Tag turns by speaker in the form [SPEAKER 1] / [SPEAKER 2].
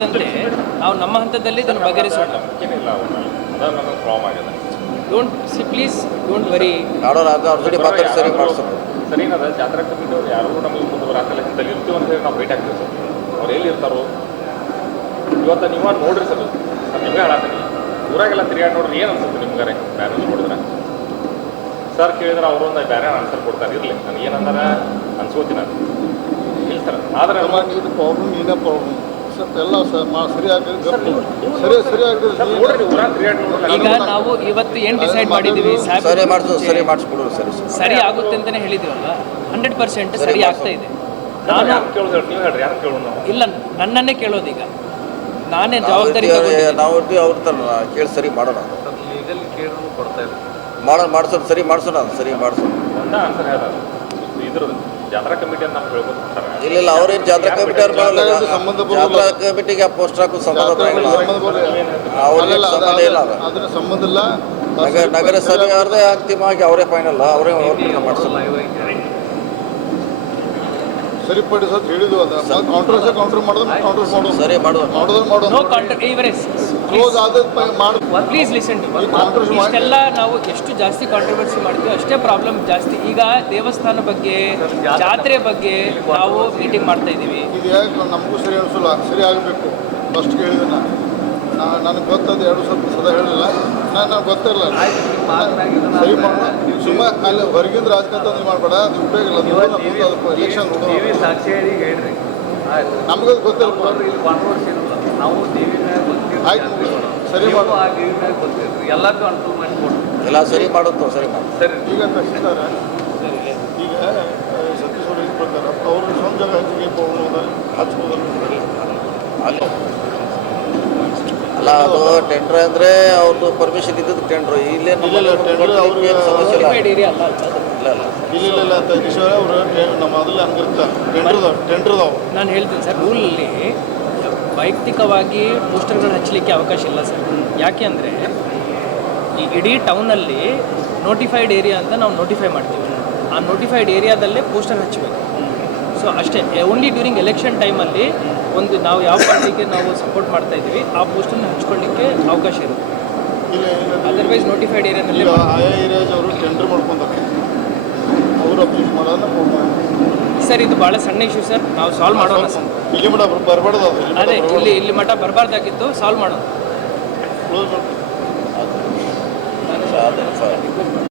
[SPEAKER 1] ಅಂತೆ ನಾವು ನಮ್ಮ ಹಂತದಲ್ಲಿ ಇದನ್ನು ಬಗೆಹರಿಸೋಣ. Don't please don't worry.
[SPEAKER 2] ಸರಿನದ ಜಾತ್ರಾ ಕಮಿಟಿ ಅವ್ರು ಯಾರು ನಮಗೆ ಮುಂದೆ ಬರಾಕಲ್ಲ ಇಂತಲ್ಲಿ ಇರ್ತೀವಿ ಅಂತ ಹೇಳಿ ನಾವು ಭೇಟಿ ಆಗ್ತೀವಿ ಸರ್. ಅವ್ರು ಎಲ್ಲಿ ಇರ್ತಾರೋ ಇವತ್ತು ನೀವು ನೋಡ್ರಿ ಸರ್. ನಾನು ನಿಮಗೆ ಹೇಳತ್ತೀನಿ, ಊರಾಗೆಲ್ಲ ತಿರುಗಾಡಿ ನೋಡ್ರಿ ಏನು ಅನ್ಸುತ್ತೆ ನಿಮ್ಗಾರೆ ಬ್ಯಾನರ್ ನೋಡಿದ್ರೆ ಸರ್ ಕೇಳಿದ್ರೆ ಅವರು ಒಂದು ಬೇರೆ ಆನ್ಸರ್ ಕೊಡ್ತಾರೆ. ಇರಲಿ ನನಗೆ ಏನಂದ್ರೆ ಅನ್ಸ್ಕೋತೀನಿ ನಾನು ಇಲ್ಲ ಸರ್. ಆದರೆ
[SPEAKER 3] ಇದು ಪ್ರಾಬ್ಲಮ್ ಏನೇ ಪ್ರಾಬ್ಲಮ್ ಎಲ್ಲ ಸರಿಯಾಗಿ
[SPEAKER 1] ಈಗ ನಾವು ಇವತ್ತು ಏನು ಡಿಸೈಡ್ ಮಾಡಿದ್ದೀವಿ ಸರಿ ಆಗುತ್ತೆ ಅಂತಲೇ ಹೇಳಿದ್ದೀವಲ್ಲ, 100% ಸರಿ ಆಗ್ತಾ ಇದೆ. ನಾನು
[SPEAKER 2] ಕೇಳೋದು ನೀವು ಹೇಳ್ರಿ, ಯಾರು ಕೇಳೋಣ
[SPEAKER 1] ಇಲ್ಲ, ನನ್ನನ್ನೇ ಕೇಳೋದೀಗ, ನಾನೇ ಜವಾಬ್ದಾರಿ
[SPEAKER 4] ನಾವು ಅವ್ರ ಥರ ಕೇಳಿ ಸರಿ ಮಾಡೋಣ,
[SPEAKER 2] ಲೀಗಲ್ ಕೇಳಿದ್ರು ಕೊಡ್ತಾ ಇಲ್ಲ
[SPEAKER 4] ಮಾಡಿಸೋಣ, ಸರಿ ಮಾಡಿಸೋಣ, ಸರಿ ಮಾಡಿಸೋಣ.
[SPEAKER 2] ಒಂದ ಆನ್ಸರ್ ಹೇಳ ಇದ್ರದ್ದು ಜಾತ್ರಾ ಕಮಿಟಿ ಅಂತ ನಾವು ಹೇಳ್ಬೋದು ಸರ್.
[SPEAKER 4] ಇಲ್ಲ ಅವ್ರೇನು ಜಾತ್ರಾ ಕಮಿಟಿ ಅವ್ರು ಮಾಡಲ್ಲ. ಜಾತ್ರಾ ಕಮಿಟಿಗೆ ಪೋಸ್ಟರ್ ಹಾಕೋ ಸಂಬಂಧ
[SPEAKER 3] ಅವ್ರಿಗೆ
[SPEAKER 4] ಸಂಬಂಧ ಇಲ್ಲ.
[SPEAKER 3] ಅದನ್ನ ಸಂಬಂಧ ಇಲ್ಲ.
[SPEAKER 4] ನಗರಸಭೆ ಅವ್ರದೇ ಅಂತಿಮವಾಗಿ ಅವರೇ ಫೈನಲ್, ಅವರೇ ಮಾಡಿಸೋಲ್ಲ.
[SPEAKER 3] ಸರಿಪಡಿಸೋದು ಹೇಳಿದ್ವು. ಅದು ಕೌಂಟರ್ ಮಾಡೋದು
[SPEAKER 4] ಸರಿ
[SPEAKER 1] ಪ್ಲೀಸ್ ಲಿಸನ್ ಟು ಇಷ್ಟೆಲ್ಲ ನಾವು ಎಷ್ಟು ಜಾಸ್ತಿ ಕಾಂಟ್ರವರ್ಸಿ ಮಾಡ್ತೀವಿ ಅಷ್ಟೇ ಪ್ರಾಬ್ಲಮ್ ಜಾಸ್ತಿ. ಈಗ ದೇವಸ್ಥಾನ ಬಗ್ಗೆ, ಜಾತ್ರೆ ಬಗ್ಗೆ ನಾವು ಮೀಟಿಂಗ್ ಮಾಡ್ತಾ ಇದ್ದೀವಿ.
[SPEAKER 3] ಇದು ಯಾಕೆ ನಮಗೂ ಸರಿ ಅನಿಸಲ್ಲ, ಸರಿ ಆಗಬೇಕು. ಫಸ್ಟ್ ಕೇಳಿದೆ ನನಗೆ ಗೊತ್ತದು, ಎರಡು ಸ್ವಲ್ಪ ಸದಾ ಹೇಳಿಲ್ಲ, ನನಗೆ ಗೊತ್ತಿರಲ್ಲ. ಸರಿ ಮಾಡೋಣ, ಸುಮ್ಮನೆ ಅಲ್ಲಿ ಹೊರಗಿಂದ ರಾಜಕಾರಣ ಮಾಡಬೇಡ, ಅದು ಉಪಯೋಗ ಇಲ್ಲ. ಎಲೆಕ್ಷನ್ ನಮಗದು ಗೊತ್ತಿಲ್ಲ. ಆಯ್ತು, ಸರಿ ಮಾಡೋಣ,
[SPEAKER 2] ಎಲ್ಲರಿಗೂ ಅನುಕೂಲ ಮಾಡಿಕೊಡ್ರಿ.
[SPEAKER 4] ಎಲ್ಲ ಸರಿ ಮಾಡುತ್ತೋ ಸರಿ ಮಾಡಿ.
[SPEAKER 2] ಸರಿ
[SPEAKER 3] ಈಗ ಕಳಿಸಿದ್ದಾರೆ. ಈಗ ಸತೀಶ್ ಅವರು ಇದು ಬರ್ತಾರೆ, ಅವ್ರ ಸ್ವಂತ ಜಾಗ ಹೆಚ್ಚಿಗೆ ಹಚ್ಬೋದಲ್ಲ
[SPEAKER 4] ಅಲ್ಲಿ ಅಲ್ಲ, ಅದು ಟೆಂಡ್ರ್ ಅಂದರೆ ಅವ್ರದ್ದು ಪರ್ಮಿಷನ್ ಇದ್ದದ್ದು ಟೆಂಡ್ರು. ಇಲ್ಲೇ ಸಮಸ್ಯೆ ಇಲ್ಲ.
[SPEAKER 3] ಇಲ್ಲ ಸತೀಶ್ ಅವರೇ, ಅವರು ನಮ್ಮ ಮೊದಲೇ ಹಂಗಿರ್ತಾರೆ ಟೆಂಡ್ರದವು.
[SPEAKER 1] ನಾನು ಹೇಳ್ತೀನಿ ಸರ್, ರೂಲಲ್ಲಿ ವೈಯಕ್ತಿಕವಾಗಿ ಪೋಸ್ಟರ್ಗಳು ಹಚ್ಚಲಿಕ್ಕೆ ಅವಕಾಶ ಇಲ್ಲ ಸರ್. ಯಾಕೆ ಅಂದರೆ ಈ ಇಡೀ ಟೌನಲ್ಲಿ ನೋಟಿಫೈಡ್ ಏರಿಯಾ ಅಂತ ನಾವು ನೋಟಿಫೈ ಮಾಡ್ತೀವಿ. ಆ ನೋಟಿಫೈಡ್ ಏರಿಯಾದಲ್ಲೇ ಪೋಸ್ಟರ್ ಹಚ್ಚಬೇಕು. ಸೊ ಅಷ್ಟೇ. ಓನ್ಲಿ ಡ್ಯೂರಿಂಗ್ ಎಲೆಕ್ಷನ್ ಟೈಮಲ್ಲಿ ಒಂದು ನಾವು ಯಾವ ಪಾರ್ಟಿಗೆ ನಾವು ಸಪೋರ್ಟ್ ಮಾಡ್ತಾ ಇದ್ದೀವಿ ಆ ಪೋಸ್ಟನ್ನು ಹಚ್ಕೊಳ್ಳಿಕ್ಕೆ ಅವಕಾಶ ಇರುತ್ತೆ. ಅದರ್ವೈಸ್ ನೋಟಿಫೈಡ್ ಏರಿಯಾದಲ್ಲಿ
[SPEAKER 3] ಆಯಾ ಏರಿಯಾಜ್ ಅವರು ಟೆಂಡರ್ ಮಾಡ್ಕೊಂತಾರೆ, ಅವರು ಅಪ್ಡೇಟ್ ಮಾಡೋದನ್ನ.
[SPEAKER 1] ಸರ್ ಇದು ಭಾಳ ಸಣ್ಣ ಇಶ್ಯೂ ಸರ್, ನಾವು ಸಾಲ್ವ್ ಮಾಡೋಣ ಸರ್.
[SPEAKER 3] ಇಲ್ಲಿ ಮಠ ಬರಬಾರ್ದು,
[SPEAKER 1] ಅದೇ ಇಲ್ಲಿ ಮಠ ಬರಬಾರ್ದಾಗಿತ್ತು, ಸಾಲ್ವ್ ಮಾಡೋಣ.
[SPEAKER 3] ಕ್ಲೋಸ್ ಮಾಡ್ತೀವಿ.